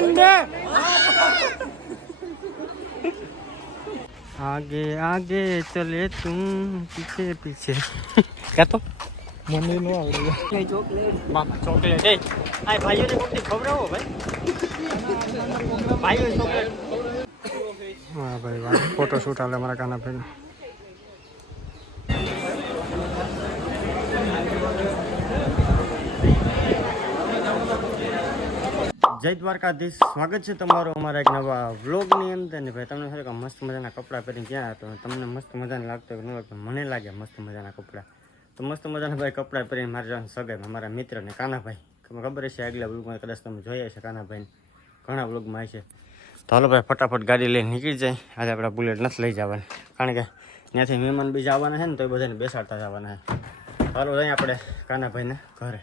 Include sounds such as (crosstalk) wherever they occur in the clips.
વંદે आगे आगे चले तुम पीछे पीछे क्या तो મને નો આવડે ચોકલેટ બાપા ચોકલેટ એ આ ભાઈઓને કોકથી ખવડાવો ભાઈ ભાઈઓ ચોકલેટ હા ભાઈ વાહ ફોટો શૂટ હાલે અમારા કાના ભાઈ જય દ્વારકાધીશ. સ્વાગત છે તમારું અમારા એક નવા વ્લોગની અંદર. ને ભાઈ, તમને ખબર કે મસ્ત મજાના કપડાં પહેરીને ક્યાં હતો. તમને મસ્ત મજાને લાગતો કે ન લાગતો મને લાગે મસ્ત મજાના કપડાં. તો મસ્ત મજાના ભાઈ કપડાં પહેરીને મારે જવાનું સગાઈ મારા મિત્રને કાનાભાઈ. તમને ખબર છે આગલા વ્લોગમાં કદાચ તમે જોયા છે કાનાભાઈને. ઘણા વ્લોગમાં છે તો હાલો ભાઈ, ફટાફટ ગાડી લઈને નીકળી જાય. આજે આપણે બુલેટ નથી લઈ જવાની. કારણ કે ત્યાંથી મહેમાન બીજા આવવાના છે ને, તો એ બધાને બેસાડતા જવાના છે. હાલો જઈએ આપણે કાનાભાઈને ઘરે.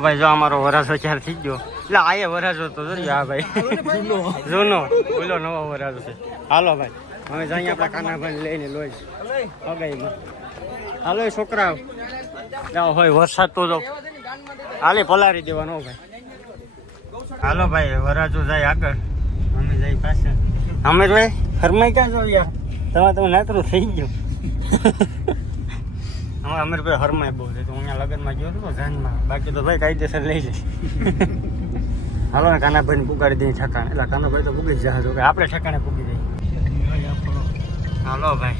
ભાઈ જો અમારો વરાસો ક્યારે થઈ ગયો. એટલે આયે એ વરાજો તો જો હા ભાઈ. જૂનો. બોલો નવો વરાજો છે. હાલો ભાઈ હવે જઈએ આપણા કાનાભાઈ લઈને લોહી. અગાઈમાં હાલો છોકરા જાઓ હોય વરસાદ તો જો. હાલે પલારી દેવાનો ભાઈ. હાલો ભાઈ વરાજો જાય આગળ. અમે જાય પાછળ અમે ભાઈ ફરમાઈ ક્યાં જો યાર? તમે તમે નાતરું થઈ ગયું. હવે અમીર ભાઈ હરમાય બહુ છે તો હું અહીંયા લગ્નમાં ગયો હતો જાનમાં બાકી તો ભાઈ કાયદેસર લઈ લઈશ હાલો ને કાનાભાઈને પુગાડી દઈએ ઠકાણે. એટલે કાનાભાઈ તો પૂગી જ કે આપણે ઠકાણે પૂગી જઈએ. હાલો ભાઈ.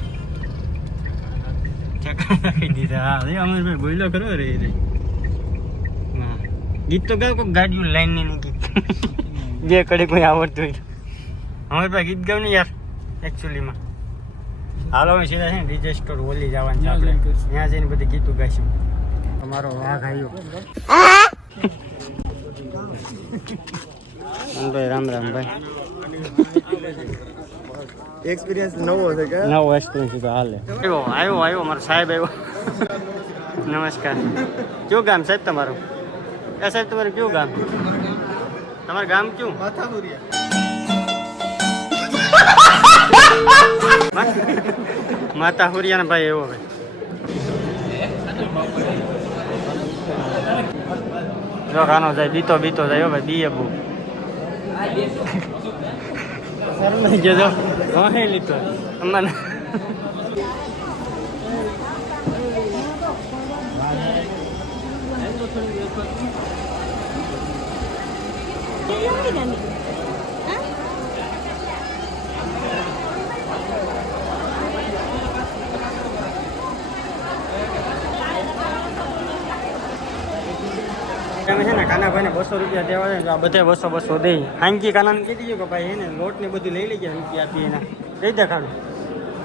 ઠકાણે રાખી દીધા. હા રે અમીરભાઈ બોલ્યો ખરો રે રે. હા. ગીત તો ગાવ કોઈ ગાડીઓ લાઈનની ગીત. (laughs) જે કડી કોઈ આવડતું હોય અમીરભાઈ ગીત ગાવ ને યાર એકચ્યુઅલીમાં હાલો અમે સીધા છે ને ડીજે સ્ટોર ઓલી જવાનું છે આપણે. ત્યાં જઈને બધી ગીતું ગાઈશું. તમારો વાઘ આવ્યો ભાઈ રામ રામ ભાઈ. એક્સપિરિયન્સ નવો છે કે? નવો એક્સપિરિયન્સ તો હાલે. આવ્યો આવ્યો આવ્યો મારો સાહેબ આવ્યો. નમસ્કાર. કયું ગામ સાહેબ તમારું? એ સાહેબ તમારું કયું ગામ? તમારું ગામ કયું? માથાપુરિયા માતા હુરિયાના ભાઈ એવો ભાઈ જો કાનો જાય બીતો બીતો જાય હો ભાઈ બીએ બહુ શરમાઈ ગયો જો વાહે લીધો અમને તમે છે ને કાનાભાઈને બસો રૂપિયા દેવા છે આ બધે બસો બસો દે. હાંકી કાનાને કહી દીધું કે ભાઈ એને લોટ ને બધું લઈ લેજે રૂપિયા આપી એના. દઈ દે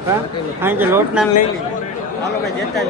હા? હાંકી લોટ ના લઈ લેજે. હાલો ભાઈ, જતા જ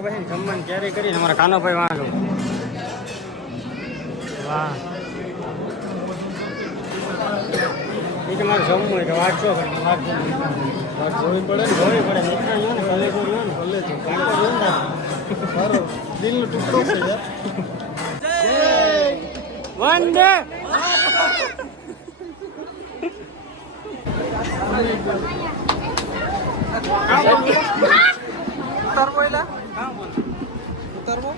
લોકો પછી જમવાનું ક્યારે કરીને અમારા કાનોભાઈ વાંધો વાહ. એ કે મારે જમવું હોય કે વાંચો પણ વાત જોવી પડે ને? જોવી પડે. મિત્ર જો ને ભલે જો ને. ભલે છે કાંટો જો ને મારો દિલનો ટુકડો છે યાર વંદે! તાર બોયલા ઉતારવો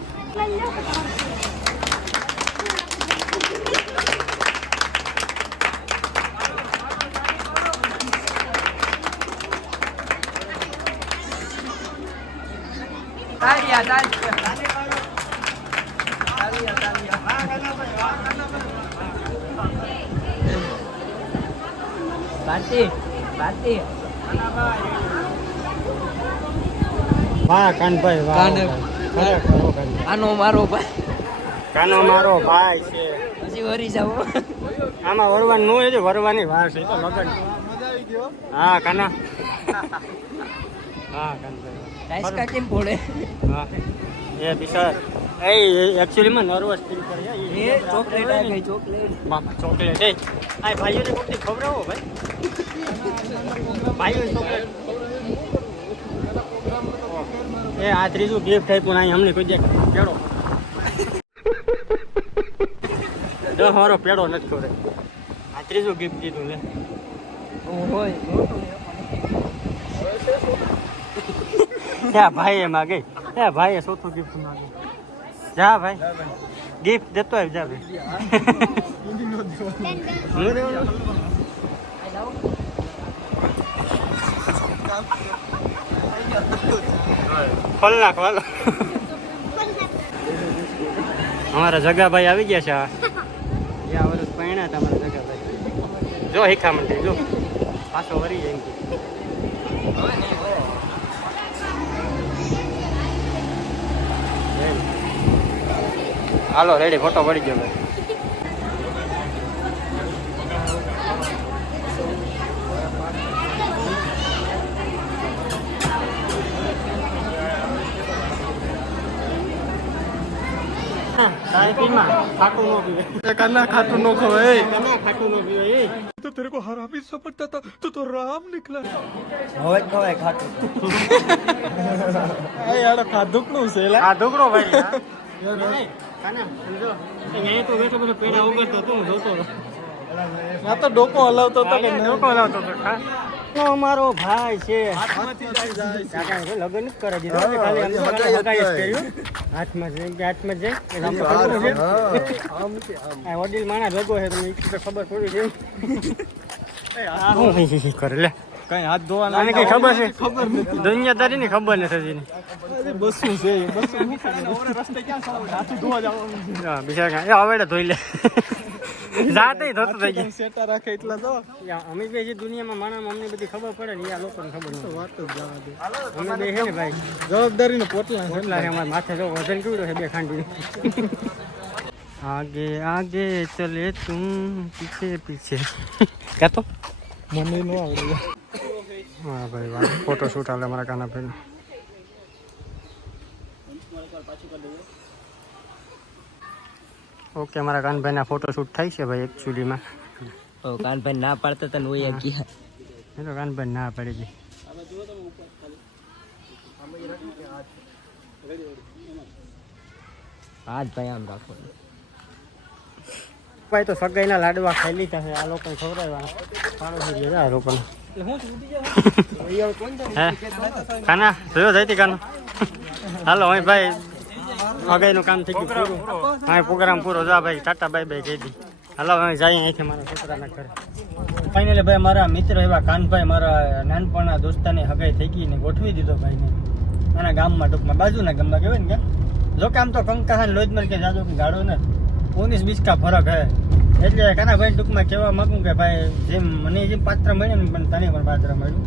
ભારતી ભારતી વાહ કાનભાઈ વાહ કાન- ખરેખર હો કાનભાઈ. આનો મારો ભાઈ. કાનો મારો ભાઈ છે. પછી વરી જાવ આમાં વરવાનું નું છે વરવાની વાર છે. તો લગન મજા આવી ગયો હા કાના. હા કાનભાઈ. ટાઈસકા કેમ પડે હા. એ બિચાર. એ એકચ્યુઅલી માં નર્વસ ફીલ કરે. એ ચોકલેટ આ ગઈ ચોકલેટ? બાપા ચોકલેટ. એ આ ભાઈઓને ખબર આવો ભાઈ? ભાઈઓ ચોકલેટ. એ આ ત્રીજું ગિફ્ટ આપ્યું અહીં અમને કોઈ પેડો. (laughs) દસ વારો પેડો નથી ખવડે આ ત્રીજું ગિફ્ટ દીધું લે હોય ત્યાં માગે. એ ભાઈએ ચોથું ગિફ્ટ માગે. જા ભાઈ. ગિફ્ટ દેતો આવ જા ભાઈ? (laughs) ખોલ નાખ વાલો અમારા જગાભાઈ આવી ગયા છે આ આ વર્ષ પહેણ્યા હતા અમારા જગાભાઈ. જો હિખા મંડી જો. પાછો વરી જાય હાલો રેડી ફોટો પડી ગયો ભાઈ. તારી પીમાં ખાટું ન પીવે કાના ખાતું નો ખવાય કના ખાટું ન પીવે એ તો તેરે કો હરામી સમજતા था तो तो राम निकला હવે ખવાય ખાતું આ યાર ખાધુક નું છે લા આ ઢોકળો ભાઈ હા. કાના, સમજો. અહીંયા તો બેઠો બેઠો પેડા ઉગડતો હતો હું જોતો હતો. આ તો ડોકો હલાવતો હતો કે અહીંયા ઢોકો લાવતો હતો, તો અમારો ભાઈ છે. હાથમાંથી જાય જાય કાકા એ લગ્ન કરે કર્યું. હાથમાં જ હાથમાં છે. આમ કે આમ. આ વડીલ માણસ લગો છે તમને તો ખબર પડી છે. કરે લે. કઈ હાથ ધોવાના કઈ ખબર છે? દુનિયાદારી ની ખબર નથી અરે બસું છે બસું રસ્તે ક્યાં સાવ ધોવા જવાનું બિચારા એ ધોઈ લે. (laughs) જાતે ધોતો થઈ ગયું સેટા રાખે એટલા તો. યા, અમે બે જે દુનિયામાં માણસ અમને બધી ખબર પડે ને આ લોકોને ખબર નથી વાત જ જવા દે. અમે બે છે ને ભાઈ? જવાબદારીનો પોટલા પોટલા એટલા છે અમારા માથે જો વજન કેવડો છે બે ખાંડી (laughs) આગે આગે ચલે તું પીછે પીછે. કહેતો મને નો આવડે. હા ભાઈ વાહ. ફોટો શૂટ આલે અમારા કાના ભાઈ ઓકે અમારા કાનભાઈ ના ફોટો શૂટ થાય છે ભાઈ એકચ્યુઅલીમાં ઓ કાનભાઈ ના પાડતા તને ઓય ગયા. એ તો કાનભાઈ ના પડી ગઈ હાથ ભાઈ આમ રાખો. ભાઈ તો સગાઈના લાડવા ખાઈ લીધા છે આ લોકોને ખવડાવવાના. થઈ ગયું આ લોકોને. હે કાના જોયો જાય કાનો હાલો અહીં ભાઈ સગાઈનું કામ થઈ ગયું પૂરું. હા પ્રોગ્રામ પૂરો. જા ભાઈ ટાટા બાય બાય કહી હાલો હવે જઈએ અહીંથી મારા છોકરાના ઘરે. ફાઇનલી ભાઈ મારા મિત્ર એવા કાનભાઈ મારા નાનપણના દોસ્તાની હગાઈ થઈ ગઈ ને ગોઠવી દીધો ભાઈને. આના ગામમાં ટૂંકમાં બાજુના ગામમાં કહેવાય ને કે? જો કે આમ તો કંકાહાન લોજમલ કે જાદો કે ગાડો ને ઓગણીસ બીસ કા ફરક હે. એટલે કાના ભાઈ ટૂંકમાં કહેવા માંગુ કે ભાઈ જેમ મને જેમ પાત્ર મળ્યું ને પણ તને પણ પાત્ર મળ્યું.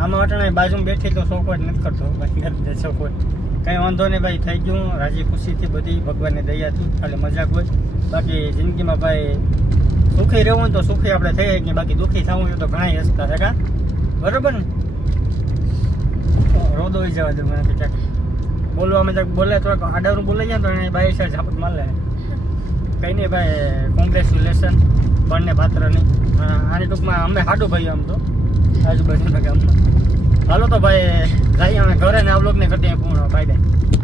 આમાં અટાણે બાજુમાં બેઠી તો શોખવટ નથી કરતો ભાઈ ઘર શોખવટ કંઈ વાંધો નહીં ભાઈ, થઈ ગયું. રાજી ખુશીથી બધી ભગવાનની દયાથી ખાલી મજાક હોય. બાકી જિંદગીમાં ભાઈ, સુખી રહેવું તો સુખી આપણે થઈ જાય બાકી દુઃખી થવું તો ઘણા હસતા કા? બરોબર ને? રોદો હોય જવા દે મને કે ક્યાંક. બોલવામાં ક્યાંક બોલે, થોડાક આડાનું બોલે જાય તો એને બાઈ સાઈડ ઝાપટ માર કંઈ નહીં ભાઈ કોંગ્રેચ્યુલેશન બંને પાત્રની આની ટૂંકમાં અમે હાડું ભાઈ આમ તો. આજુબાજુના ગામમાં. હાલો તો ભાઈ જઈએ અમે ઘરે ને આ બ્લોગને કરીએ પૂર્ણ. Bye bye